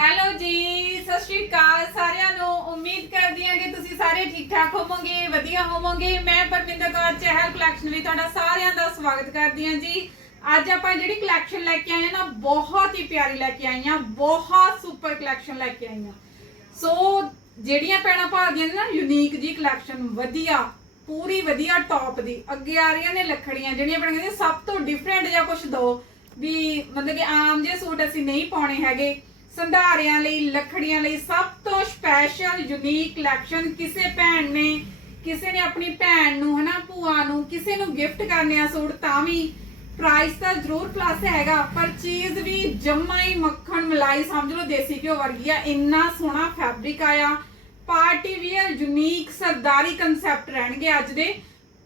Hello ਜੀ, ਸਤਿ ਸ਼੍ਰੀ ਅਕਾਲ ਸਾਰਿਆਂ ਨੂੰ। ਉਮੀਦ ਕਰਦੀ ਹਾਂ ਕਿ ਤੁਸੀਂ ਸਾਰੇ ਠੀਕ ਠਾਕ ਹੋਵੋਗੇ, ਵਧੀਆ ਹੋਵੋਗੇ। ਮੈਂ ਪਰਵਿੰਦਰ ਕੌਰ, ਚਹਿਲ ਕਲੈਕਸ਼ਨ ਵਿੱਚ ਤੁਹਾਡਾ ਸਾਰਿਆਂ ਦਾ ਸਵਾਗਤ ਕਰਦੀ ਹਾਂ ਜੀ। ਅੱਜ ਆਪਾਂ ਜਿਹੜੀ ਕਲੈਕਸ਼ਨ ਲੈ ਕੇ ਆਏ ਹਾਂ ਨਾ, ਬਹੁਤ ਹੀ ਪਿਆਰੀ ਲੈ ਕੇ ਆਈ ਹਾਂ। ਬਹੁਤ ਸੁਪਰ ਕਲੈਕਸ਼ਨ ਲੈ ਕੇ ਆਈ ਹਾਂ। ਸੋ ਜਿਹੜੀਆਂ ਪੈਣਾ ਭਾਲਦੀਆਂ ਨੇ ਨਾ ਯੂਨੀਕ ਜੀ ਕਲੈਕਸ਼ਨ ਵਧੀਆ, ਪੂਰੀ ਵਧੀਆ ਟੌਪ ਦੀ। ਅੱਗੇ ਆ ਰਹੀਆਂ ਨੇ ਲੱਖੜੀਆਂ, ਜਿਹੜੀਆਂ ਆਪਾਂ ਕਹਿੰਦੇ ਸਭ ਤੋਂ ਡਿਫਰੈਂਟ ਜਾਂ ਕੁਝ ਦੋ। ਵੀ ਮਤਲਬ ਕਿ ਆਮ ਜਿਹੇ ਸੂਟ ਅਸੀਂ ਨਹੀਂ ਪਾਉਣੇ ਹੈਗੇ। ਸੰਧਾਰਿਆਂ ਲਈ, ਲੱਖੜੀਆਂ ਲਈ ਸਭ ਤੋਂ ਸਪੈਸ਼ਲ ਯੂਨੀਕ ਕਲੈਕਸ਼ਨ ਕਿਸੇ ਭੈਣ ਨੇ, ਕਿਸੇ ਨੇ ਆਪਣੀ ਭੈਣ ਨੂੰ ਹਨਾ, ਭੂਆ ਨੂੰ ਕਿਸੇ ਨੂੰ ਗਿਫਟ ਕਰਨੇ ਆ ਸੂਟ, ਤਾਂ ਵੀ ਪ੍ਰਾਈਸ ਤਾਂ ਜ਼ਰੂਰ ਪਲੱਸ ਹੈਗਾ, ਪਰ ਚੀਜ਼ ਵੀ ਜੰਮਾ ਹੀ ਮੱਖਣ ਮਲਾਈ ਸਮਝ ਲਓ, ਦੇਸੀ ਘਿਓ ਵਰਗੀ ਆ, ਇੰਨਾ ਸੋਹਣਾ ਫੈਬਰਿਕ ਆਇਆ। ਪਾਰਟੀ ਵੀਅਰ ਯੂਨੀਕ ਸਰਦਾਰੀ ਕਨਸੈਪਟ ਰਹਿਣਗੇ ਅੱਜ ਦੇ।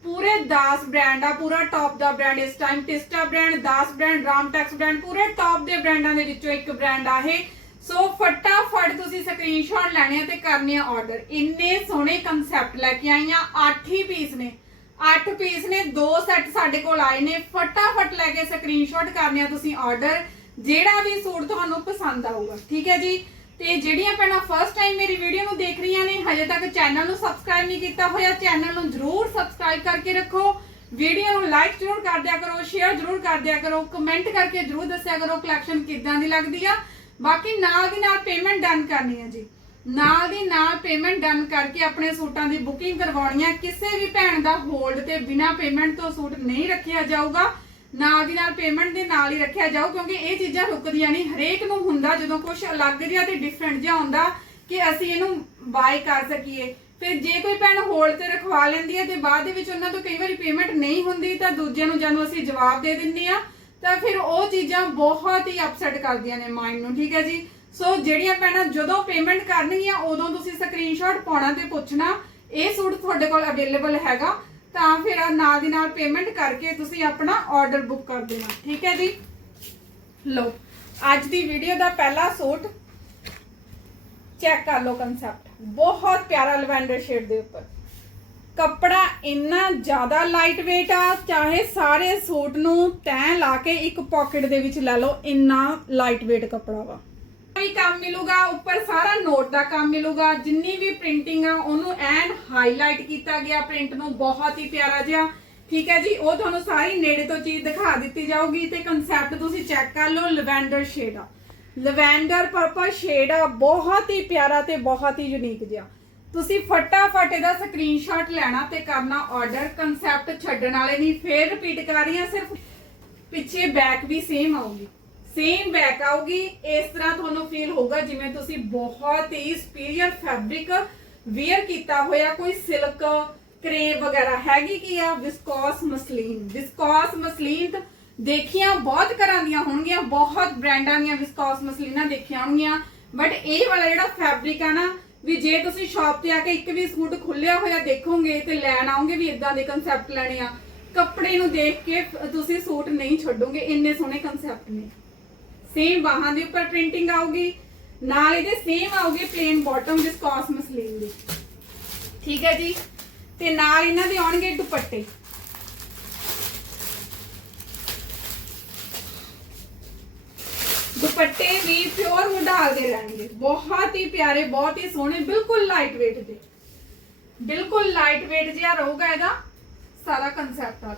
ਪੂਰੇ 10 ਬ੍ਰਾਂਡ ਆ, ਪੂਰਾ ਟੌਪ ਦਾ ਬ੍ਰਾਂਡ ਇਸ ਟਾਈਮ ਟਿਸਟਾ ਬ੍ਰਾਂਡ 10 ਬ੍ਰਾਂਡ ਰਾਮਟੈਕਸ ਬ੍ਰਾਂਡ ਪੂਰੇ ਟੌਪ ਦੇ ਬ੍ਰਾਂਡਾਂ ਦੇ ਵਿੱਚੋਂ ਇੱਕ ਬ੍ਰਾਂਡ ਆ ਇਹ। ਸੋ ਫਟਾਫਟ ਤੁਸੀਂ ਸਕਰੀਨਸ਼ਾਟ ਲੈਣੇ ਆ ਤੇ ਕਰਨੇ ਆ ਆਰਡਰ ਇੰਨੇ ਸੋਹਣੇ ਕਨਸੈਪਟ ਲੈ ਕੇ ਆਈਆਂ 8 ਹੀ ਪੀਸ ਨੇ 8 ਪੀਸ ਨੇ ਦੋ ਸੈੱਟ ਸਾਡੇ ਕੋਲ ਆਏ ਨੇ ਫਟਾਫਟ ਲੈ ਕੇ ਸਕਰੀਨਸ਼ਾਟ ਕਰਨੇ ਆ ਤੁਸੀਂ ਆਰਡਰ ਜਿਹੜਾ ਵੀ ਸੂਟ ਤੁਹਾਨੂੰ ਪਸੰਦ ਆਊਗਾ ਠੀਕ ਹੈ ਜੀ ਤੇ ਜਿਹੜੀਆਂ ਭੈਣਾਂ ਫਸਟ ਟਾਈਮ ਮੇਰੀ ਵੀਡੀਓ ਨੂੰ ਦੇਖ ਰਹੀਆਂ ਨੇ ਹਜੇ ਤੱਕ ਚੈਨਲ ਨੂੰ ਸਬਸਕ੍ਰਾਈਬ ਨਹੀਂ ਕੀਤਾ ਹੋਇਆ ਚੈਨਲ ਨੂੰ ਜਰੂਰ ਸਬਸਕ੍ਰਾਈਬ ਕਰਕੇ ਰੱਖੋ ਵੀਡੀਓ ਨੂੰ ਲਾਈਕ ਜਰੂਰ ਕਰ ਦਿਆ ਕਰੋ ਸ਼ੇਅਰ ਜਰੂਰ ਕਰ ਦਿਆ ਕਰੋ ਕਮੈਂਟ ਕਰਕੇ ਜਰੂਰ ਦੱਸਿਆ ਕਰੋ ਕਲੈਕਸ਼ਨ ਕਿੱਦਾਂ ਦੀ ਲੱਗਦੀ ਆ। ਬਾਕੀ ਨਾਲ ਦੀ ਨਾਲ ਪੇਮੈਂਟ ਡਨ ਕਰਨੀ ਆ ਜੀ। ਨਾਲ ਦੀ ਨਾਲ ਪੇਮੈਂਟ ਡਨ ਕਰਕੇ ਆਪਣੇ ਸੂਟਾਂ ਦੀ ਬੁਕਿੰਗ ਕਰਵਾਉਣੀ ਆ ਕਿਸੇ ਵੀ ਭੈਣ ਦਾ ਹੋਲਡ ਤੇ ਬਿਨਾ ਪੇਮੈਂਟ ਤੋਂ ਸੂਟ ਨਹੀਂ ਰੱਖਿਆ ਜਾਊਗਾ। ਨਾਲ ਦੀ ਨਾਲ ਪੇਮੈਂਟ ਦੇ ਨਾਲ ਹੀ ਰੱਖਿਆ ਜਾਊ, ਕਿਉਂਕਿ ਇਹ ਚੀਜ਼ਾਂ ਰੁਕਦੀਆਂ ਨਹੀਂ। ਹਰੇਕ ਨੂੰ ਹੁੰਦਾ, ਜਦੋਂ ਕੁਝ ਅਲੱਗ ਜਿਹਾ ਤੇ ਡਿਫਰੈਂਟ ਜਿਹਾ ਹੁੰਦਾ, ਕਿ ਅਸੀਂ ਇਹਨੂੰ ਬਾਈ ਕਰ ਸਕੀਏ। ਫਿਰ ਜੇ ਕੋਈ ਭੈਣ ਹੋਲਡ ਤੇ ਰਖਵਾ ਲੈਂਦੀ ਹੈ ਤੇ ਬਾਅਦ ਦੇ ਵਿੱਚ ਉਹਨਾਂ ਤੋਂ ਕਈ ਵਾਰੀ ਪੇਮੈਂਟ ਨਹੀਂ ਹੁੰਦੀ, ਤਾਂ ਦੂਜਿਆਂ ਨੂੰ ਜਦੋਂ ਅਸੀਂ ਜਵਾਬ ਦੇ ਦਿੰਦੇ ਆ ਤਾਂ ਫਿਰ ਉਹ ਚੀਜ਼ਾਂ ਬਹੁਤ ਹੀ ਅਪਸੈਟ ਕਰਦੀਆਂ ਨੇ ਮਾਈਂਡ ਨੂੰ, ਠੀਕ ਹੈ ਜੀ? ਸੋ ਜਿਹੜੀਆਂ ਭੈਣਾਂ ਜਦੋਂ ਪੇਮੈਂਟ ਕਰਨਗੀਆਂ, ਉਦੋਂ ਤੁਸੀਂ ਸਕਰੀਨਸ਼ਾਟ ਪਾਉਣਾ ਤੇ ਪੁੱਛਣਾ, ਇਹ ਸੂਟ ਤੁਹਾਡੇ ਕੋਲ ਅਵੇਲੇਬਲ ਹੈਗਾ, ਤਾਂ ਫਿਰ ਨਾਲ ਦੀ ਨਾਲ ਪੇਮੈਂਟ ਕਰਕੇ ਤੁਸੀਂ ਆਪਣਾ ਆਰਡਰ ਬੁੱਕ ਕਰ ਦੇਣਾ, ਠੀਕ ਹੈ ਜੀ? ਲਓ, ਅੱਜ ਦੀ ਵੀਡੀਓ ਦਾ ਪਹਿਲਾ ਸੂਟ ਚੈੱਕ ਕਰ ਲਓ ਕਨਸੈਪਟ ਬਹੁਤ ਪਿਆਰਾ ਲਵੈਂਡਰ ਸ਼ੇਡ ਦੇ ਉੱਪਰ। ਕੱਪੜਾ ਇੰਨਾ ਜ਼ਿਆਦਾ ਲਾਈਟ weight ਆ, ਚਾਹੇ ਸਾਰੇ ਸੂਟ ਨੂੰ ਤੈਂ ਲਾ ਕੇ ਇੱਕ ਪਾਕਟ ਦੇ ਵਿੱਚ ਲੈ ਲਓ, ਇੰਨਾ ਲਾਈਟ weight ਕੱਪੜਾ ਵਾ। ਵੀ ਕੰਮ ਮਿਲੂਗਾ, ਉੱਪਰ ਸਾਰਾ ਨੋਟ ਦਾ ਕੰਮ ਮਿਲੂਗਾ, ਜਿੰਨੀ ਵੀ ਪ੍ਰਿੰਟਿੰਗ ਆ, ਉਹਨੂੰ ਐਨ ਹਾਈਲਾਈਟ ਕੀਤਾ ਗਿਆ ਪ੍ਰਿੰਟ ਨੂੰ, ਬਹੁਤ ਹੀ ਪਿਆਰਾ ਜਿਹਾ। ਠੀਕ ਹੈ ਜੀ, ਉਹ ਤੁਹਾਨੂੰ ਸਾਰੀ ਨੇੜੇ ਤੋਂ ਚੀਜ਼ ਦਿਖਾ ਦਿੱਤੀ ਜਾਊਗੀ ਤੇ ਕਨਸੈਪਟ ਤੁਸੀਂ ਚੈੱਕ ਕਰ ਲਓ ਲਵੈਂਡਰ ਸ਼ੇਡ ਆ। ਲਵੈਂਡਰ ਪਰਪਲ ਸ਼ੇਡ ਆ, ਬਹੁਤ ਹੀ ਪਿਆਰਾ ਤੇ ਬਹੁਤ ਹੀ ਯੂਨੀਕ ਜਿਹਾ। ਤੁਸੀਂ ਫਟਾਫਟ ਇਹਦਾ ਸਕਰੀਨਸ਼ਾਟ ਲੈਣਾ ਤੇ ਕਰਨਾ ਆਰਡਰ ਕਨਸੈਪਟ ਛੱਡਣ ਵਾਲੇ ਨਹੀਂ, ਫੇਰ ਰਿਪੀਟ ਕਰ ਰਹੀ ਹਾਂ, ਸਿਰਫ ਪਿੱਛੇ ਬੈਕ ਵੀ ਸੇਮ ਆਊਗੀ। ਸੇਮ ਬੈਕ ਆਊਗੀ, ਇਸ ਤਰ੍ਹਾਂ ਤੁਹਾਨੂੰ ਫੀਲ ਹੋਊਗਾ ਜਿਵੇਂ ਤੁਸੀਂ ਬਹੁਤ ਹੀ ਸੁਪੀਰੀਅਰ ਫੈਬਰਿਕ ਵੇਅਰ ਕੀਤਾ ਹੋਇਆ, ਕੋਈ ਸਿਲਕ ਕਰੇਪ ਵਗੈਰਾ ਹੈਗੀ ਕੀ ਆ? ਵਿਸਕੋਸ ਮਸਲੀਨ ਵਿਸਕੋਸ ਮਸਲੀਨ ਦੇਖੀਆਂ ਬਹੁਤ ਘਰਾਂ ਦੀਆਂ ਹੋਣਗੀਆਂ, ਬਹੁਤ ਬ੍ਰਾਂਡਾਂ ਦੀਆਂ ਵਿਸਕੋਸ ਮਸਲੀਨਾਂ ਦੇਖੀਆਂ ਹੋਣਗੀਆਂ ਬਟ ਇਹ ਵਾਲਾ ਜਿਹੜਾ ਫੈਬਰਿਕ ਆ ਨਾ ਵੀ ਜੇ ਤੁਸੀਂ ਸ਼ਾਪ ਤੇ ਆ ਕੇ ਇੱਕ ਵੀ ਸੂਟ ਖੁੱਲਿਆ ਹੋਇਆ ਦੇਖੋਗੇ ਤੇ ਲੈਣ ਆਓਗੇ ਵੀ ਇਦਾਂ ਦੇ ਕਨਸੈਪਟ ਲੈਣੇ ਆ, ਕੱਪੜੇ ਨੂੰ ਦੇਖ ਕੇ ਤੁਸੀਂ ਸੂਟ ਨਹੀਂ ਛੱਡੋਗੇ, ਇੰਨੇ ਸੋਹਣੇ ਕਨਸੈਪਟ ਨੇ। ਸੇਮ ਬਾਹਾਂ ਦੇ ਉੱਪਰ ਪ੍ਰਿੰਟਿੰਗ ਆਊਗੀ, ਨਾਲ ਇਹਦੇ ਸੇਮ ਆਊਗੀ ਪਲੇਨ ਬਾਟਮ ਵਿਸਕੋਸ ਮਸਲੀਨ ਦੀ। ਠੀਕ ਹੈ ਜੀ? ਤੇ ਨਾਲ ਇਹਨਾਂ ਦੇ ਆਉਣਗੇ ਦੁਪੱਟੇ। ਦੁਪੱਟੇ ਵੀ ਪਿਓਰ ਮੁਡਾਲ ਦੇ ਰਹਿਣਗੇ। ਬਹੁਤ ਹੀ ਪਿਆਰੇ, ਬਹੁਤ ਹੀ ਸੋਹਣੇ, ਬਿਲਕੁਲ ਲਾਈਟ weight ਦੇ। ਬਿਲਕੁਲ ਲਾਈਟ weight ਜਿਹਾ ਰਹੂਗਾ ਇਹਦਾ, ਸਾਰਾ ਕਨਸੈਪਟ ਆ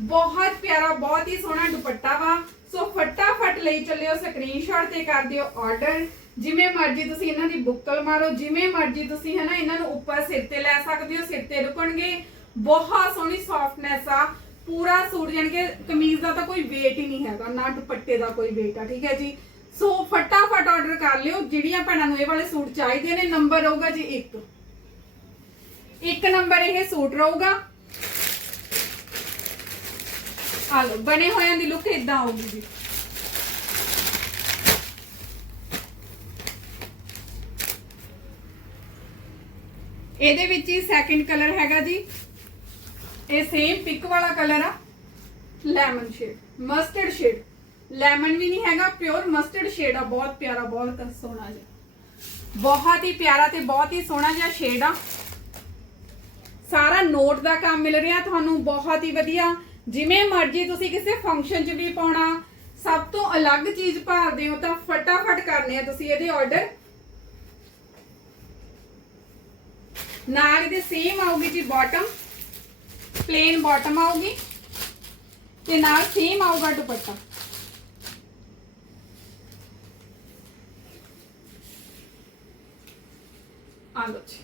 ਬਹੁਤ ਪਿਆਰਾ, ਬਹੁਤ ਹੀ ਸੋਹਣਾ ਦੁਪੱਟਾ ਵਾ। ਸੋ ਫਟਾਫਟ ਲਈ ਚੱਲਿਓ ਸਕਰੀਨਸ਼ਾਟ ਤੇ ਕਰ ਦਿਓ ਆਰਡਰ ਜਿਵੇਂ ਮਰਜ਼ੀ ਤੁਸੀਂ ਇਹਨਾਂ ਦੀ ਬੁੱਕਲ ਮਾਰੋ, ਜਿਵੇਂ ਮਰਜ਼ੀ ਤੁਸੀਂ ਹਨਾ ਇਹਨਾਂ ਨੂੰ ਉੱਪਰ ਸਿਰ ਤੇ ਲੈ ਸਕਦੇ ਹੋ, ਸਿਰ ਤੇ ਰੁਕਣਗੇ। ਬਹੁਤ ਸੋਹਣੀ ਸੌਫਟਨੈਸ ਆ। ਪੂਰਾ ਸੂਟ, ਜਾਣੀ ਕਿ ਕਮੀਜ਼ ਦਾ ਤਾਂ ਕੋਈ weight ਹੀ ਨਹੀਂ ਹੈਗਾ, ਨਾ ਦੁਪੱਟੇ ਦਾ ਕੋਈ weight ਆ, ਠੀਕ ਹੈ ਜੀ? ਸੋ ਫਟਾਫਟ ਆਰਡਰ ਕਰ ਲਿਓ, ਜਿਹੜੀਆਂ ਭੈਣਾਂ ਨੂੰ ਇਹ ਵਾਲੇ ਸੂਟ ਚਾਹੀਦੇ ਨੇ ਨੰਬਰ ਰਹੂਗਾ ਜੀ 1 ਇੱਕ ਨੰਬਰ ਇਹ ਸੂਟ ਰਹੂਗਾ। ਆ ਲੋ ਬਣੇ ਹੋਇਆਂ ਦੀ ਲੁੱਕ ਇਦਾਂ ਆਊਗੀ ਜੀ। ਇਹਦੇ ਵਿੱਚ ਹੀ ਸੈਕਿੰਡ ਕਲਰ ਹੈਗਾ ਜੀ। ਇਹ ਸੇਮ ਪਿਕ ਵਾਲਾ ਕਲਰ ਆ। Lemon shade mustard shade lemon ਵੀ ਨਹੀਂ ਹੈਗਾ ਪਿਓਰ ਮਸਟਰਡ ਸ਼ੇਡ ਆ। ਬਹੁਤ ਪਿਆਰਾ, ਬਹੁਤ ਸੋਹਣਾ ਜਿਹਾ। ਬਹੁਤ ਹੀ ਪਿਆਰਾ ਤੇ ਬਹੁਤ ਹੀ ਸੋਹਣਾ ਜਿਹਾ ਸ਼ੇਡ ਆ। ਸਾਰਾ ਨੋਟ ਦਾ ਕੰਮ ਮਿਲ ਰਿਹਾ ਤੁਹਾਨੂੰ, ਬਹੁਤ ਹੀ ਵਧੀਆ। ਜਿਵੇਂ ਮਰਜ਼ੀ ਤੁਸੀਂ ਕਿਸੇ ਫੰਕਸ਼ਨ 'ਚ ਵੀ ਪਾਉਣਾ, ਸਭ ਤੋਂ ਅਲੱਗ ਚੀਜ਼ ਭਾਲਦੇ ਹੋ ਤਾਂ ਫਟਾਫਟ ਕਰਨੇ ਆ ਤੁਸੀਂ ਇਹਦੇ ਆਰਡਰ ਨਾਲ ਇਹਦੇ ਸੇਮ ਆਊਗੀ ਜੀ ਬਾਟਮ ਪਲੇਨ ਬਾਟਮ ਆਊਗੀ ਤੇ ਨਾਲ ਸੇਮ ਆਊਗਾ ਦੁਪੱਟਾ। ਆ ਲੋ ਜੀ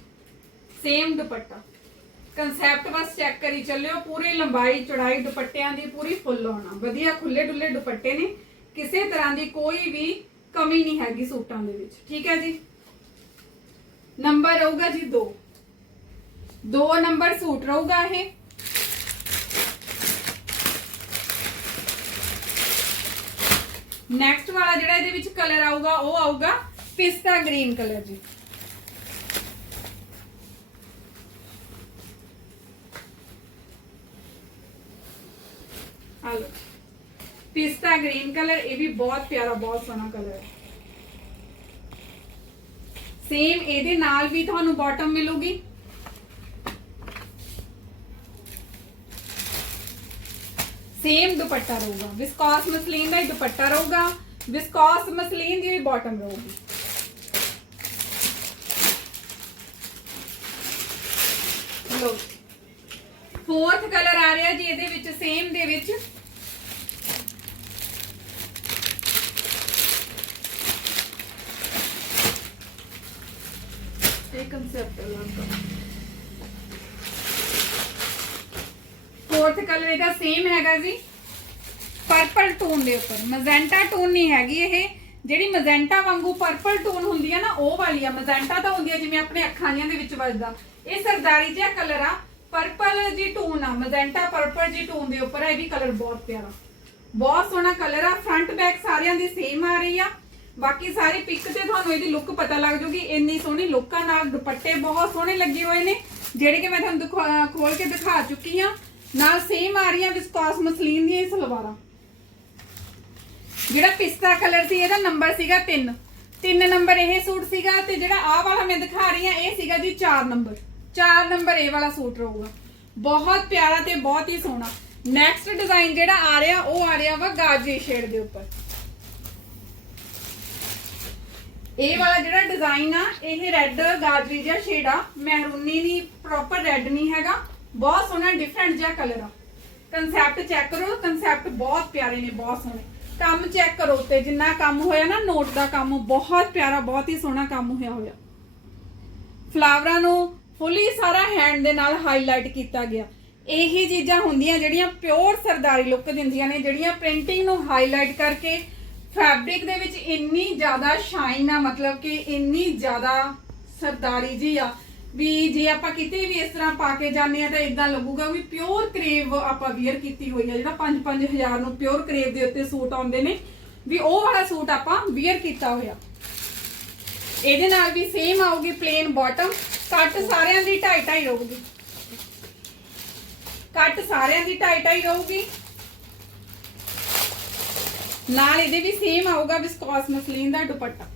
ਸੇਮ ਦੁਪੱਟਾ। ਕਨਸੈਪਟ ਬਸ ਚੈੱਕ ਕਰੀ ਚੱਲਿਓ, ਪੂਰੀ ਲੰਬਾਈ, ਚੌੜਾਈ ਦੁਪੱਟਿਆਂ ਦੀ ਪੂਰੀ ਫੁੱਲ ਹੋਣਾ ਵਧੀਆ ਖੁੱਲੇ ਡੁੱਲੇ ਦੁਪੱਟੇ ਨੇ, ਕਿਸੇ ਤਰ੍ਹਾਂ ਦੀ ਕੋਈ ਵੀ ਕਮੀ ਨਹੀਂ ਹੈਗੀ ਸੂਟਾਂ ਦੇ ਵਿੱਚ, ਠੀਕ ਹੈ ਜੀ? ਨੰਬਰ ਰਹੂਗਾ ਜੀ 2 2 ਨੰਬਰ ਸੂਟ ਰਹੂਗਾ ਇਹ। ਨੈਕਸਟ ਵਾਲਾ ਜਿਹੜਾ ਇਹਦੇ ਵਿੱਚ ਕਲਰ ਆਊਗਾ, ਉਹ ਆਊਗਾ ਪਿਸਤਾ ਗ੍ਰੀਨ ਕਲਰ ਜੀ। ਆ ਪਿਸਤਾ ਗ੍ਰੀਨ ਕਲਰ ਇਹ ਵੀ ਬਹੁਤ ਪਿਆਰਾ, ਬਹੁਤ ਸੋਹਣਾ ਕਲਰ ਹੈ। ਸੇਮ ਇਹਦੇ ਨਾਲ ਵੀ ਤੁਹਾਨੂੰ ਬਾਟਮ ਮਿਲੂਗੀ। ਸੇਮ ਦੁਪੱਟਾ ਰਹੂਗਾ ਵਿਸਕੋਸ ਮਸਲੀਨ ਦਾ ਹੀ ਦੁਪੱਟਾ ਰਹੂਗਾ ਵਿਸਕੋਸ ਮਸਲੀਨ ਦੀ ਬਾਟਮ ਰਹੂਗੀ ਲੋ ਫੋਰਥ ਕਲਰ ਆ ਰਿਹਾ ਜੀ ਇਹਦੇ ਵਿੱਚ ਸੇਮ ਦੇ ਵਿੱਚ ਇਹ ਕਨਸੈਪਟ ਲੱਗਦਾ ਫੋਰਥ ਕਲਰ ਇਹਦਾ ਸੇਮ ਹੈਗਾ ਜੀ। ਪਰਪਲ ਟੋਨ ਦੇ ਉੱਪਰ। ਮੈਜੈਂਟਾ ਟੋਨ ਨਹੀਂ ਹੈਗੀ ਇਹ। ਜਿਹੜੀ ਮੈਜੈਂਟਾ ਵਾਂਗੂ ਪਰਪਲ ਟੋਨ ਹੁੰਦੀ ਹੈ ਨਾ, ਉਹ ਵਾਲੀ ਆ। ਮੈਜੈਂਟਾ ਤਾਂ ਹੁੰਦੀ ਹੈ ਜਿਵੇਂ ਆਪਣੇ ਅੱਖਾਂ ਦੀਆਂ ਦੇ ਵਿੱਚ ਵੱਜਦਾ। ਇਹ ਸਰਦਾਰੀ ਜਿਹਾ ਕਲਰ ਆ। ਪਰਪਲ ਜੀ ਟੋਨ ਆ। ਮੈਜੈਂਟਾ ਪਰਪਲ ਜੀ ਟੋਨ ਦੇ ਉੱਪਰ ਆ। ਇਹ ਵੀ ਕਲਰ ਬਹੁਤ ਪਿਆਰਾ। ਬਹੁਤ ਸੋਹਣਾ ਕਲਰ ਆ। ਫਰੰਟ ਬੈਕ ਸਾਰਿਆਂ ਦੀ ਸੇਮ ਆ ਰਹੀ ਆ। ਬਾਕੀ ਸਾਰੇ ਪਿਕ ਤੇ ਤੁਹਾਨੂੰ ਇਹਦੀ ਲੁੱਕ ਪਤਾ ਲੱਗ ਜੂਗੀ। ਇੰਨੀ ਸੋਹਣੀ ਲੁੱਕ ਨਾਲ। ਦੁਪੱਟੇ ਬਹੁਤ ਸੋਹਣੇ ਲੱਗੇ ਹੋਏ ਨੇ। ਜਿਹੜੇ ਕਿ ਮੈਂ ਤੁਹਾਨੂੰ ਖੋਲ ਕੇ ਦਿਖਾ ਚੁੱਕੀ ਆ। ਨਾਲ ਸੇਮ ਆ ਰਹੀਆਂ ਵਿਸਕੋਸ ਮਸਲੀਨ ਦੀਆਂ ਇਹ ਸਲਵਾਰਾਂ। ਜਿਹੜਾ ਪਿਸਤਾ ਕਲਰ ਸੀ, ਇਹਦਾ ਨੰਬਰ ਸੀਗਾ 3 3 ਨੰਬਰ ਇਹ ਸੂਟ ਸੀਗਾ ਤੇ ਜਿਹੜਾ ਆਹ ਵਾਲਾ ਮੈਂ ਦਿਖਾ ਰਹੀ ਆ ਇਹ ਸੀਗਾ ਜੀ 4 ਨੰਬਰ 4 ਨੰਬਰ ਇਹ ਵਾਲਾ ਸੂਟ ਰਹੂਗਾ। ਬਹੁਤ ਪਿਆਰਾ ਤੇ ਬਹੁਤ ਹੀ ਸੋਹਣਾ। ਨੈਕਸਟ ਡਿਜ਼ਾਈਨ ਜਿਹੜਾ ਆ ਰਿਹਾ, ਉਹ ਆ ਰਿਹਾ ਵਾ ਗਾਜਰੀ ਸ਼ੇਡ ਦੇ ਉੱਪਰ। ਇਹ ਵਾਲਾ ਜਿਹੜਾ ਡਿਜ਼ਾਈਨ ਆ, ਇਹ ਰੈੱਡ ਗਾਜਰੀ ਜਿਹਾ ਸ਼ੇਡ ਆ। ਮਹਿਰੂਨੀ ਨਹੀਂ ਪ੍ਰੋਪਰ ਰੈੱਡ ਨਹੀਂ ਹੈਗਾ। ਬਹੁਤ ਸੋਹਣਾ ਡਿਫਰੈਂਟ ਜਿਹਾ ਕਲਰ ਆ। ਕਨਸੈਪਟ ਚੈੱਕ ਕਰੋ ਕਨਸੈਪਟ ਬਹੁਤ ਪਿਆਰੇ ਨੇ, ਬਹੁਤ ਸੋਹਣੇ। ਕੰਮ ਚੈੱਕ ਕਰੋ ਤੇ ਜਿੰਨਾ ਕੰਮ ਹੋਇਆ ਨਾ ਨੋਟ ਦਾ ਕੰਮ, ਬਹੁਤ ਪਿਆਰਾ, ਬਹੁਤ ਹੀ ਸੋਹਣਾ ਕੰਮ ਹੋਇਆ ਹੋਇਆ। ਫਲਾਵਰਾਂ ਨੂੰ ਫੁੱਲੀ ਸਾਰਾ ਹੈਂਡ ਦੇ ਨਾਲ ਹਾਈਲਾਈਟ ਕੀਤਾ ਗਿਆ। ਇਹੀ ਚੀਜ਼ਾਂ ਹੁੰਦੀਆਂ ਜਿਹੜੀਆਂ ਪਿਓਰ ਸਰਦਾਰੀ ਲੁੱਕ ਦਿੰਦੀਆਂ ਨੇ, ਜਿਹੜੀਆਂ ਪ੍ਰਿੰਟਿੰਗ ਨੂੰ ਹਾਈਲਾਈਟ ਕਰਕੇ ਫੈਬਰਿਕ ਦੇ ਵਿੱਚ ਇੰਨੀ ਜ਼ਿਆਦਾ ਸ਼ਾਈਨ ਆ, ਮਤਲਬ ਕਿ ਇੰਨੀ ਜ਼ਿਆਦਾ ਸਰਦਾਰੀ ਜੀ ਆ। ਵੀ ਜੇ ਆਪਾਂ ਕਿਤੇ ਵੀ ਇਸ ਤਰ੍ਹਾਂ ਪਾ ਕੇ ਜਾਂਦੇ ਆ ਤਾਂ ਇਦਾਂ ਲੱਗੂਗਾ ਵੀ ਪਿਓਰ ਕਰੇਵ ਆਪਾਂ ਵੇਅਰ ਕੀਤੀ ਹੋਈ ਆ, ਜਿਹੜਾ 5-5000 ਨੂੰ ਪਿਓਰ ਕਰੇਵ ਦੇ ਉੱਤੇ ਸੂਟ ਆਉਂਦੇ ਨੇ, ਵੀ ਉਹ ਵਾਲਾ ਸੂਟ ਆਪਾਂ ਵੇਅਰ ਕੀਤਾ ਹੋਇਆ। ਇਹਦੇ ਨਾਲ ਵੀ ਸੇਮ ਆਊਗੀ ਪਲੇਨ ਬਾਟਮ ਕੱਟ ਸਾਰਿਆਂ ਦੀ 2.5 2.5 ਰਹੂਗੀ। ਕੱਟ ਸਾਰਿਆਂ ਦੀ 2.5 2.5 ਰਹੂਗੀ। ਨਾਲ ਇਹਦੇ ਵੀ ਸੇਮ ਆਊਗਾ ਵਿਸਕੋਸ ਮਸਲੀਨ ਦਾ ਦੁਪੱਟਾ।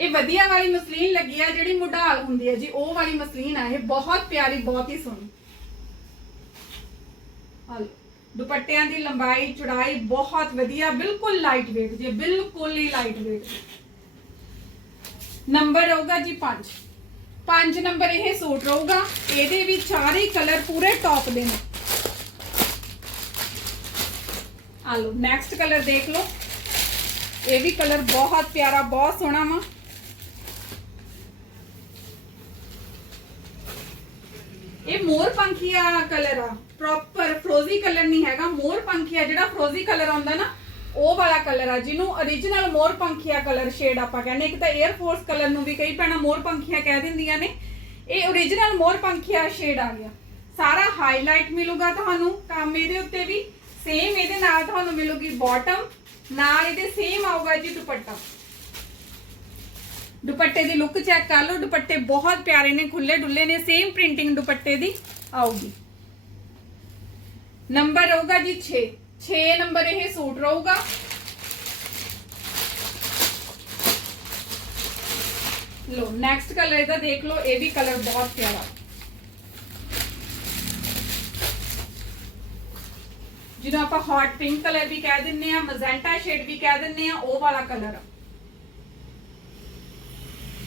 ਇਹ ਵਧੀਆ ਵਾਲੀ ਮਸਲੀਨ ਲੱਗੀ ਆ, ਜਿਹੜੀ ਮੁਢਾਲ ਹੁੰਦੀ ਹੈ ਜੀ, ਉਹ ਵਾਲੀ ਮਸਲੀਨ ਆ, ਇਹ ਬਹੁਤ ਪਿਆਰੀ, ਬਹੁਤ ਹੀ ਸੋਹਣੀ। ਹਾਲ ਦੁਪੱਟਿਆਂ ਦੀ ਲੰਬਾਈ, ਚੌੜਾਈ ਬਹੁਤ ਵਧੀਆ, ਬਿਲਕੁਲ ਲਾਈਟ weight ਜੀ, ਬਿਲਕੁਲ ਹੀ ਲਾਈਟ weight ਨੰਬਰ ਰਹੂਗਾ ਜੀ 5 5 ਨੰਬਰ ਇਹ ਸੂਟ ਰਹੂਗਾ, ਇਹਦੇ ਵੀ ਚਾਰੇ ਕਲਰ ਪੂਰੇ ਟੌਪ ਦੇ ਨੇ। ਆ ਲਓ ਨੈਕਸਟ ਕਲਰ ਦੇਖ ਲਓ। ਇਹ ਵੀ ਕਲਰ ਬਹੁਤ ਪਿਆਰਾ, ਬਹੁਤ ਸੋਹਣਾ ਵਾ। ਇਹ ਮੋਰ ਪੰਖੀਆ ਕਲਰ ਆ। ਪ੍ਰੋਪਰ ਫਰੋਜ਼ੀ ਕਲਰ ਨਹੀਂ ਹੈਗਾ। ਮੋਰ ਪੰਖੀਆ ਜਿਹੜਾ ਫਰੋਜ਼ੀ ਕਲਰ ਆਉਂਦਾ ਨਾ, ਉਹ ਵਾਲਾ ਕਲਰ ਆ, ਜਿਹਨੂੰ origignal ਮੋਰ ਪੰਖੀਆ ਕਲਰ ਸ਼ੇਡ ਆਪਾਂ ਕਹਿੰਦੇ ਇੱਕ ਤਾਂ 에ਅਰ ਫੋਰਸ ਕਲਰ ਨੂੰ ਵੀ ਕਈ ਭੈਣਾਂ ਮੋਰ ਪੰਖੀਆ ਕਹਿ ਦਿੰਦੀਆਂ ਨੇ। ਇਹ origignal ਮੋਰ ਪੰਖੀਆ ਸ਼ੇਡ ਆ ਗਿਆ। ਸਾਰਾ ਹਾਈਲਾਈਟ ਮਿਲੂਗਾ ਤੁਹਾਨੂੰ। ਕੰਮ ਇਹਦੇ ਉੱਤੇ ਵੀ। ਸੇਮ ਇਹਦੇ ਨਾਲ ਤੁਹਾਨੂੰ ਮਿਲੂਗੀ ਬਾਟਮ ਨਾਲ ਇਹਦੇ ਸੇਮ ਆਊਗਾ ਜੀ ਦੁਪੱਟਾ। ਦੁਪੱਟੇ ਦੀ ਲੁੱਕ ਚੈੱਕ ਕਰ ਲਓ ਦੁਪੱਟੇ ਬਹੁਤ ਪਿਆਰੇ ਨੇ ਖੁੱਲੇ ਡੁੱਲੇ ਨੇ ਸੇਮ ਪ੍ਰਿੰਟਿੰਗ ਦੁਪੱਟੇ ਦੀ ਆਊਗੀ ਨੰਬਰ ਰਹੂਗਾ ਜੀ 6 6 ਨੰਬਰ ਇਹ ਸੂਟ ਰਹੂਗਾ ਲੋ ਨੈਕਸਟ ਕਲਰ ਇਹਦਾ ਦੇਖ ਲਓ ਇਹ ਵੀ ਕਲਰ ਬਹੁਤ ਪਿਆਰਾ ਜਿਹਨੂੰ ਆਪਾਂ ਹੌਟ ਪਿੰਕ ਕਲਰ ਵੀ ਕਹਿ ਦਿੰਨੇ ਆ ਮਜ਼ੈਂਟਾ ਸ਼ੇਡ ਵੀ ਕਹਿ ਦਿੰਨੇ ਆ ਉਹ ਵਾਲਾ ਕਲਰ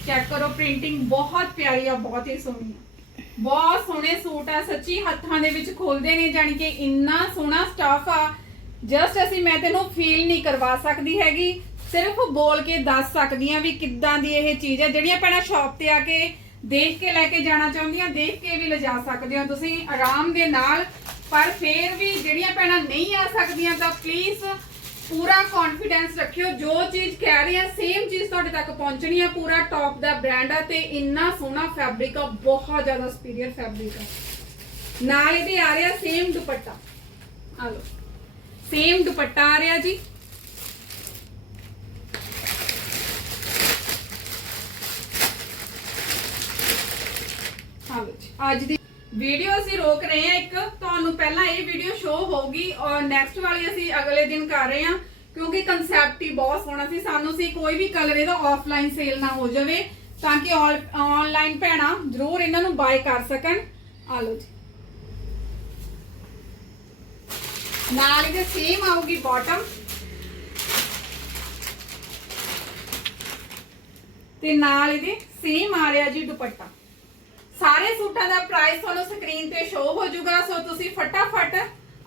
ਚੈੱਕ ਕਰੋ ਪ੍ਰਿੰਟਿੰਗ ਬਹੁਤ ਪਿਆਰੀ ਆ, ਬਹੁਤ ਹੀ ਸੋਹਣੀ ਆ। ਬਹੁਤ ਸੋਹਣੇ ਸੂਟ ਆ, ਸੱਚੀ ਹੱਥਾਂ ਦੇ ਵਿੱਚ ਖੋਲਦੇ ਨੇ, ਜਾਣੀ ਕਿ ਇੰਨਾ ਸੋਹਣਾ ਸਟਾਫ ਆ। ਜਸਟ ਅਸੀਂ, ਮੈਂ ਤੈਨੂੰ ਫੀਲ ਨਹੀਂ ਕਰਵਾ ਸਕਦੀ ਹੈਗੀ, ਸਿਰਫ ਬੋਲ ਕੇ ਦੱਸ ਸਕਦੀ ਆ ਵੀ ਕਿੱਦਾਂ ਦੀ ਇਹ ਚੀਜ਼ ਹੈ ਜਿਹੜੀਆਂ ਭੈਣਾਂ ਸ਼ਾਪ ਤੇ ਆ ਕੇ ਦੇਖ ਕੇ ਲੈ ਕੇ ਜਾਣਾ ਚਾਹੁੰਦੀਆਂ, ਦੇਖ ਕੇ ਵੀ ਲਿਜਾ ਸਕਦੇ ਹੋ ਤੁਸੀਂ ਆਰਾਮ ਦੇ ਨਾਲ। ਪਰ ਫੇਰ ਵੀ ਜਿਹੜੀਆਂ ਭੈਣਾਂ ਨਹੀਂ ਆ ਸਕਦੀਆਂ, ਤਾਂ ਪਲੀਜ਼ ਪੂਰਾ ਕੌਨਫੀਡੈਂਸ ਰੱਖਿਓ, ਜੋ ਚੀਜ਼ ਕਹਿ ਰਹੀ ਆ ਸੇਮ ਚੀਜ਼ ਤੁਹਾਡੇ ਤੱਕ ਪਹੁੰਚਣੀ ਆ, ਪੂਰਾ ਟੌਪ ਦਾ ਬ੍ਰਾਂਡ ਆ ਤੇ ਇੰਨਾ ਸੋਹਣਾ ਫੈਬਰਿਕ ਆ, ਬਹੁਤ ਜ਼ਿਆਦਾ ਸੁਪੀਰੀਅਰ ਫੈਬਰਿਕ ਆ। ਨਾਲ ਇਹਦੇ ਆ ਰਿਹਾ ਸੇਮ ਦੁਪੱਟਾ। ਆ ਲਓ। ਸੇਮ ਦੁਪੱਟਾ ਆ ਰਿਹਾ ਜੀ। ਆ ਲਓ ਜੀ। ਅੱਜ ਦੀ ਵੀਡੀਓ ਅਸੀਂ ਰੋਕ ਰਹੇ ਹਾਂ ਇੱਕ। ਤੁਹਾਨੂੰ ਪਹਿਲਾਂ ਇਹ ਵੀਡੀਓ ਸ਼ੋ ਹੋਊਗੀ ਔਰ ਨੈਕਸਟ ਵਾਲੀ ਅਸੀਂ ਅਗਲੇ ਦਿਨ ਕਰ ਰਹੇ ਹਾਂ, ਕਿਉਂਕਿ ਕਨਸੈਪਟ ਹੀ ਬਹੁਤ ਸੋਹਣਾ ਸੀ। ਸਾਨੂੰ ਸੀ ਕੋਈ ਵੀ ਕਲਰ ਇਹਦਾ ਆਫਲਾਈਨ ਸੇਲ ਨਾ ਹੋ ਜਾਵੇ, ਤਾਂ ਕਿ ਆਨਲਾਈਨ ਭੈਣਾਂ ਜ਼ਰੂਰ ਇਹਨਾਂ ਨੂੰ ਬਾਏ ਕਰ ਸਕਣ। ਆ ਲਓ ਜੀ। ਨਾਲ ਇਹਦੇ ਸੇਮ ਆਊਗੀ ਬਾਟਮ ਤੇ ਨਾਲ ਇਹਦੇ ਸੇਮ ਆ ਰਿਹਾ ਜੀ ਦੁਪੱਟਾ। ਸਾਰੇ ਸੂਟਾਂ ਦਾ ਪ੍ਰਾਈਸ ਤੁਹਾਨੂੰ ਸਕਰੀਨ ਤੇ ਸ਼ੋਅ ਹੋ ਜਾਊਗਾ। ਸੋ ਤੁਸੀਂ ਫਟਾਫਟ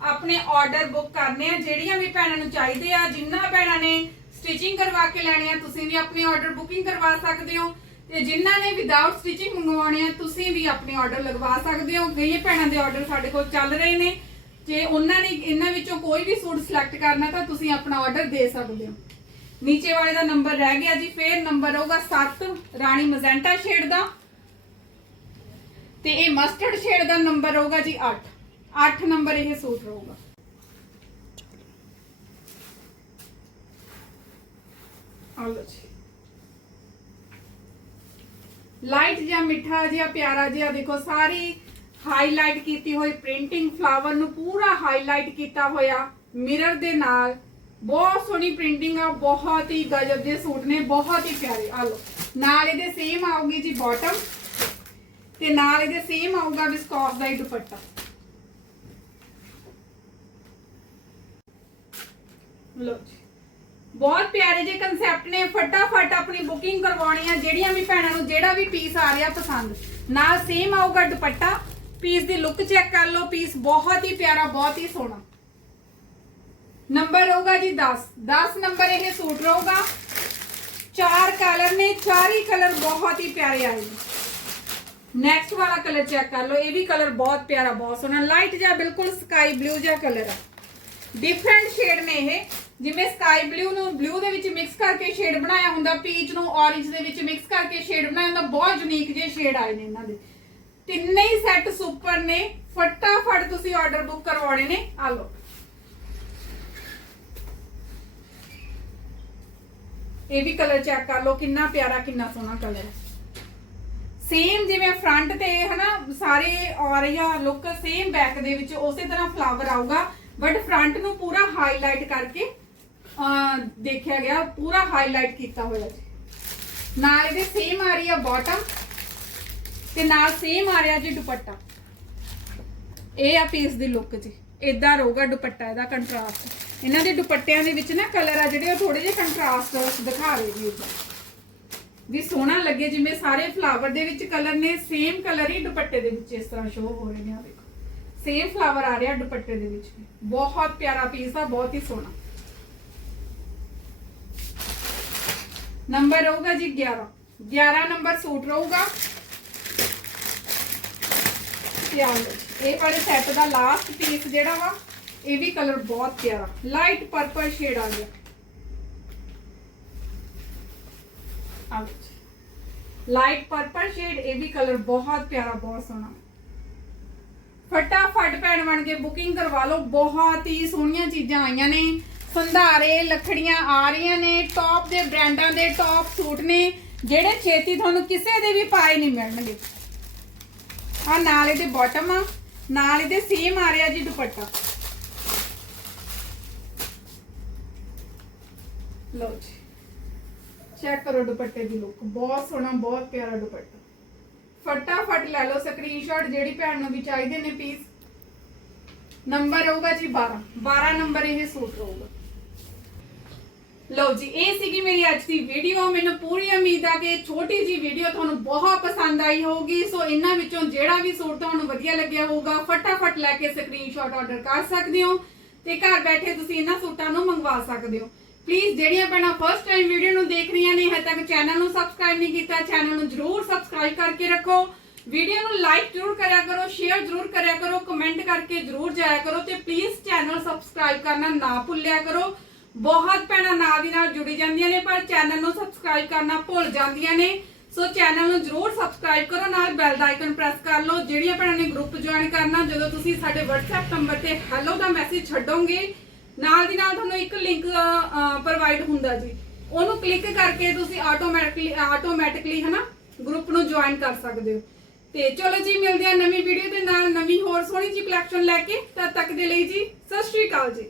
ਆਪਣੇ ਆਰਡਰ ਬੁੱਕ ਕਰਨੇ ਆ। ਜਿਹੜੀਆਂ ਵੀ ਭੈਣਾਂ ਨੂੰ ਚਾਹੀਦੇ ਆ, ਜਿੰਨਾ ਭੈਣਾਂ ਨੇ ਸਟਿਚਿੰਗ ਕਰਵਾ ਕੇ ਲੈਣੇ ਆ, ਤੁਸੀਂ ਵੀ ਆਪਣੀ ਆਰਡਰ ਬੁਕਿੰਗ ਕਰਵਾ ਸਕਦੇ ਹੋ। ਤੇ ਜਿਨ੍ਹਾਂ ਨੇ ਵਿਦਆਊਟ ਸਟਿਚਿੰਗ ਮੰਗਵਾਉਣੇ ਆ, ਤੁਸੀਂ ਵੀ ਆਪਣੇ ਆਰਡਰ ਲਗਵਾ ਸਕਦੇ ਹੋ। ਕਈ ਭੈਣਾਂ ਦੇ ਆਰਡਰ ਸਾਡੇ ਕੋਲ ਚੱਲ ਰਹੇ ਨੇ। ਜੇ ਉਹਨਾਂ ਨੇ, ਇਹਨਾਂ ਵਿੱਚੋਂ ਕੋਈ ਵੀ ਸੂਟ ਸਿਲੈਕਟ ਕਰਨਾ ਤਾਂ ਤੁਸੀਂ ਆਪਣਾ ਆਰਡਰ ਦੇ ਸਕਦੇ ਹੋ। ਨੀਚੇ ਵਾਲੇ ਦਾ ਨੰਬਰ ਰਹਿ ਗਿਆ ਜੀ। ਫੇਰ ਨੰਬਰ ਹੋਊਗਾ 7 ਰਾਣੀ ਮਜ਼ੈਂਟਾ ਸ਼ੇਡ ਦਾ। ਤੇ ਇਹ ਮਸਟਰਡ ਸ਼ੇਡ ਦਾ ਨੰਬਰ ਹੋਊਗਾ ਜੀ 8 8 ਨੰਬਰ ਇਹ ਸੂਟ ਰਹੂਗਾ। ਆ ਲਓ ਜੀ। ਲਾਈਟ ਜਿਹਾ, ਮਿੱਠਾ ਜਿਹਾ, ਪਿਆਰਾ ਜਿਹਾ, ਦੇਖੋ ਸਾਰੀ ਹਾਈਲਾਈਟ ਕੀਤੀ ਹੋਈ ਪ੍ਰਿੰਟਿੰਗ ਫਲਾਵਰ ਨੂੰ ਪੂਰਾ ਹਾਈਲਾਈਟ ਕੀਤਾ ਹੋਇਆ ਮਿਰਰ ਦੇ ਨਾਲ। ਬਹੁਤ ਸੋਹਣੀ ਪ੍ਰਿੰਟਿੰਗ ਆ, ਬਹੁਤ ਹੀ ਗਜਬ ਦੇ ਸੂਟ ਨੇ, ਬਹੁਤ ਹੀ ਪਿਆਰੇ। ਆ ਲਓ। ਨਾਲ ਇਹਦੇ ਸੇਮ ਆਊਗੀ ਜੀ ਬਾਟਮ ਤੇ ਨਾਲ ਇਹਦੇ ਸੇਮ ਆਊਗਾ ਵਿਸਕੋਸ ਦਾ ਹੀ ਦੁਪੱਟਾ। ਲੋ ਜੀ। ਬਹੁਤ ਪਿਆਰੇ ਜੇ ਕਨਸੈਪਟ ਨੇ, ਫਟਾਫਟ ਆਪਣੀ ਬੁਕਿੰਗ ਕਰਵਾਉਣੀ ਆ। ਜਿਹੜੀਆਂ ਵੀ ਭੈਣਾਂ ਨੂੰ ਜਿਹੜਾ ਵੀ ਪੀਸ ਆ ਰਿਹਾ ਪਸੰਦ, ਨਾਲ ਸੇਮ ਆਊਗਾ ਦੁਪੱਟਾ। ਪੀਸ ਦੀ ਲੁੱਕ ਚੈੱਕ ਕਰ ਲਓ ਪੀਸ ਬਹੁਤ ਹੀ ਪਿਆਰਾ, ਬਹੁਤ ਹੀ ਸੋਹਣਾ। ਨੰਬਰ ਹੋਊਗਾ ਜੀ 10 10 ਨੰਬਰ ਇਹ ਸੂਟ ਰਹੂਗਾ। ਚਾਰ ਕਲਰ ਨੇ, ਚਾਰ ਹੀ ਕਲਰ ਬਹੁਤ ਹੀ ਪਿਆਰੇ ਆਏ ਨੇ। ਨੈਕਸਟ ਵਾਲਾ ਕਲਰ ਚੈੱਕ ਕਰ ਲਓ, ਇਹ ਵੀ ਕਲਰ ਬਹੁਤ ਪਿਆਰਾ, ਬਹੁਤ ਸੋਹਣਾ ਲਾਈਟ ਜਿਹਾ ਬਿਲਕੁਲ ਸਕਾਈ ਬਲੂ ਜਿਹਾ ਕਲਰ ਹੈ ਡਿਫਰੈਂਟ ਸ਼ੇਡ ਨੇ ਇਹ, ਜਿਵੇਂ ਸਕਾਈ ਬਲੂ ਨੂੰ ਬਲੂ ਦੇ ਵਿੱਚ ਮਿਕਸ ਕਰਕੇ ਸ਼ੇਡ ਬਣਾਇਆ ਹੁੰਦਾ ਪੀਚ ਨੂੰ ਔਰੇਂਜ ਦੇ ਵਿੱਚ ਮਿਕਸ ਕਰਕੇ ਸ਼ੇਡ ਬਣਾਇਆ ਹੁੰਦਾ, ਬਹੁਤ ਯੂਨੀਕ ਜਿਹੇ ਸ਼ੇਡ ਆਏ ਨੇ ਇਹਨਾਂ ਦੇ। ਤਿੰਨੇ ਹੀ ਸੈੱਟ ਸੁਪਰ ਨੇ, ਫਟਾਫਟ ਤੁਸੀਂ ਆਰਡਰ ਬੁੱਕ ਕਰਵਾਉਣੇ ਨੇ, ਆ ਲਓ। ਇਹ ਵੀ ਕਲਰ ਚੈੱਕ ਕਰ ਲਓ, ਕਿੰਨਾ ਪਿਆਰਾ, ਕਿੰਨਾ ਸੋਹਣਾ ਕਲਰ ਹੈ ਸੇਮ ਜਿਵੇਂ ਫਰੰਟ ਤੇ ਹਨਾ ਸਾਰੇ ਆ ਲੁੱਕ ਸੇਮ ਬੈਕ ਦੇ ਵਿੱਚ ਉਸੇ ਤਰ੍ਹਾਂ ਫਲਾਵਰ ਆਊਗਾ ਬਟ ਫਰੰਟ ਨੂੰ ਪੂਰਾ ਹਾਈਲਾਈਟ ਕਰਕੇ ਦੇਖਿਆ ਗਿਆ, ਪੂਰਾ ਹਾਈਲਾਈਟ ਕੀਤਾ ਹੋਇਆ ਨਾਲ ਇਹਦੇ ਸੇਮ ਆ ਰਹੀ ਆ ਬਾਟਮ ਤੇ ਨਾਲ ਸੇਮ ਆ ਰਿਹਾ ਜੀ ਦੁਪੱਟਾ। ਇਹ ਆ ਪੀਸ ਦੀ ਲੁੱਕ ਜੀ। ਇਦਾਂ ਰਹੂਗਾ ਦੁਪੱਟਾ, ਇਹਦਾ ਕੰਟਰਾਸਟ ਇਹਨਾਂ ਦੇ ਦੁਪੱਟਿਆਂ ਦੇ ਵਿੱਚ ਨਾ ਕਲਰ ਆ ਜਿਹੜੇ, ਉਹ ਥੋੜੇ ਜਿਹੇ ਕੰਟਰਾਸਟ ਦਿਖਾ ਰਹੇ ਜੀ। ਇਦਾਂ ਵੀ ਸੋਹਣਾ ਲੱਗੇ, ਜਿਵੇਂ ਸਾਰੇ ਫਲਾਵਰ ਦੇ ਵਿੱਚ ਕਲਰ ਨੇ ਸੇਮ ਕਲਰ ਹੀ ਦੁਪੱਟੇ ਦੇ ਵਿੱਚ ਇਸ ਤਰ੍ਹਾਂ ਸ਼ੋ ਹੋ ਰਹੇ ਨੇ ਆ ਦੇਖੋ। ਸੇਮ ਫਲਾਵਰ ਆ ਰਿਹਾ ਦੁਪੱਟੇ ਦੇ ਵਿੱਚ ਬਹੁਤ ਪਿਆਰਾ ਪੀਸ ਆ, ਬਹੁਤ ਹੀ ਸੋਹਣਾ। ਨੰਬਰ ਰਹੂਗਾ ਜੀ 11 11 ਨੰਬਰ ਸੂਟ ਰਹੂਗਾ। ਤੇ ਇਹ ਵਾਲੇ ਸੈੱਟ ਦਾ ਲਾਸਟ ਪੀਸ ਜਿਹੜਾ ਵਾ, ਇਹ ਵੀ ਕਲਰ ਬਹੁਤ ਪਿਆਰਾ। ਲਾਈਟ ਪਰਪਲ ਸ਼ੇਡ ਆ ਗਿਆ। ਲਾਈਟ ਪਰਪਲ ਸ਼ੇਡ ਇਹ ਵੀ ਕਲਰ ਬਹੁਤ ਪਿਆਰਾ, ਬਹੁਤ ਸੋਹਣਾ। ਫਟਾਫਟ ਭੈਣ ਬਣ ਕੇ ਬੁਕਿੰਗ ਕਰਵਾ ਲਓ। ਬਹੁਤ ਹੀ ਸੋਹਣੀਆਂ ਚੀਜ਼ਾਂ ਆਈਆਂ ਨੇ। ਸੰਧਾਰੇ ਲੱਖੜੀਆਂ ਆ ਰਹੀਆਂ ਨੇ। ਟੌਪ ਦੇ ਬ੍ਰਾਂਡਾਂ ਦੇ ਟੌਪ ਸੂਟ ਨੇ। ਜਿਹੜੇ ਛੇਤੀ ਤੁਹਾਨੂੰ ਕਿਸੇ ਦੇ ਵੀ ਪਾਏ ਨਹੀਂ ਮਿਲਣਗੇ। ਆ ਨਾਲ ਇਹਦੇ ਬਾਟਮ ਆ। ਨਾਲ ਇਹਦੇ ਸੇਮ ਆ ਰਿਹਾ ਜੀ ਦੁਪੱਟਾ। ਲਓ ਜੀ। ਚੈੱਕ ਕਰੋ ਦੁਪੱਟੇ ਦੀ ਲੁੱਕ ਬਹੁਤ ਸੋਹਣਾ, ਬਹੁਤ ਪਿਆਰਾ ਦੁਪੱਟਾ। ਫਟਾਫਟ ਲੈ ਲਓ ਸਕਰੀਨਸ਼ਾਟ ਜਿਹੜੀ ਭੈਣ ਨੂੰ ਵੀ ਚਾਹੀਦੇ ਨੇ ਪੀਸ ਨੰਬਰ ਰਹੂਗਾ ਜੀ 12 12 ਨੰਬਰ ਇਹ ਸੂਟ ਰਹੂਗਾ ਲਓ ਜੀ, ਇਹ ਸੀਗੀ ਮੇਰੀ ਅੱਜ ਦੀ ਵੀਡੀਓ ਮੈਨੂੰ ਪੂਰੀ ਉਮੀਦ ਆ ਕਿ ਛੋਟੀ ਜੀ ਵੀਡੀਓ ਤੁਹਾਨੂੰ ਬਹੁਤ ਪਸੰਦ ਆਈ ਹੋਊਗੀ। ਸੋ ਇਹਨਾਂ ਵਿੱਚੋਂ ਜਿਹੜਾ ਵੀ ਸੂਟ ਤੁਹਾਨੂੰ ਵਧੀਆ ਲੱਗਿਆ ਹੋਊਗਾ, ਫਟਾਫਟ ਲੈ ਕੇ ਸਕਰੀਨਸ਼ਾਟ ਆਰਡਰ ਕਰ ਸਕਦੇ ਹੋ। ਤੇ ਘਰ ਬੈਠੇ ਤੁਸੀਂ ਇਹਨਾਂ ਸੂਟਾਂ ਨੂੰ ਮੰਗਵਾ ਸਕਦੇ ਹੋ। ਪਲੀਜ਼ ਜਿਹੜੀਆਂ ਭੈਣਾਂ ਫਸਟ ਟਾਈਮ ਵੀਡੀਓ ਨੂੰ ਦੇਖ ਰਹੀਆਂ ਨੇ, ਹਜੇ ਤੱਕ ਚੈਨਲ ਨੂੰ ਸਬਸਕ੍ਰਾਈਬ ਨਹੀਂ ਕੀਤਾ ਚੈਨਲ ਨੂੰ ਜਰੂਰ ਸਬਸਕ੍ਰਾਈਬ ਕਰਕੇ ਰੱਖੋ। ਵੀਡੀਓ ਨੂੰ ਲਾਈਕ ਜਰੂਰ ਕਰਿਆ ਕਰੋ ਸ਼ੇਅਰ ਜਰੂਰ ਕਰਿਆ ਕਰੋ ਕਮੈਂਟ ਕਰਕੇ ਜਰੂਰ ਜਾਇਆ ਕਰੋ ਤੇ ਪਲੀਜ਼ ਚੈਨਲ ਸਬਸਕ੍ਰਾਈਬ ਕਰਨਾ ਨਾ ਭੁੱਲਿਆ ਕਰੋ। ਬਹੁਤ ਭੈਣਾਂ ਨਾਲ ਦੀ ਨਾਲ ਜੁੜੀ ਜਾਂਦੀਆਂ ਨੇ, ਪਰ ਚੈਨਲ ਨੂੰ ਸਬਸਕ੍ਰਾਈਬ ਕਰਨਾ ਭੁੱਲ ਜਾਂਦੀਆਂ ਨੇ। ਸੋ ਚੈਨਲ ਨੂੰ ਜਰੂਰ ਸਬਸਕ੍ਰਾਈਬ ਕਰੋ, ਨਾਲ ਬੈਲ ਦਾ ਆਈਕਨ ਪ੍ਰੈਸ ਕਰ ਲਓ। ਜਿਹੜੀਆਂ ਭੈਣਾਂ ਨੇ ਗਰੁੱਪ ਜੁਆਇਨ ਕਰਨਾ, ਜਦੋਂ ਤੁਸੀਂ ਸਾਡੇ WhatsApp ਨੰਬਰ ਤੇ ਹੈਲੋ ਦਾ ਮੈਸੇਜ ਛੱਡੋਗੇ ਨਾਲ ਦੀ ਨਾਲ ਤੁਹਾਨੂੰ ਇੱਕ ਲਿੰਕ ਪ੍ਰੋਵਾਈਡ ਹੁੰਦਾ ਜੀ। ਉਹਨੂੰ ਕਲਿੱਕ ਕਰਕੇ ਤੁਸੀਂ ਆਟੋਮੈਟਿਕਲੀ ਆਟੋਮੈਟਿਕਲੀ ਹਨਾ ਗਰੁੱਪ ਨੂੰ ਜੁਆਇਨ ਕਰ ਸਕਦੇ ਹੋ। ਤੇ ਚਲੋ ਜੀ, ਮਿਲਦੇ ਆ ਨਵੀਂ ਵੀਡੀਓ ਦੇ ਨਾਲ ਨਵੀਂ ਹੋਰ ਸੋਹਣੀ ਜੀ ਕਲੈਕਸ਼ਨ ਲੈ ਕੇ, ਤਦ ਤੱਕ ਦੇ ਲਈ ਜੀ, ਸਤਿ ਸ਼੍ਰੀ ਅਕਾਲ ਜੀ।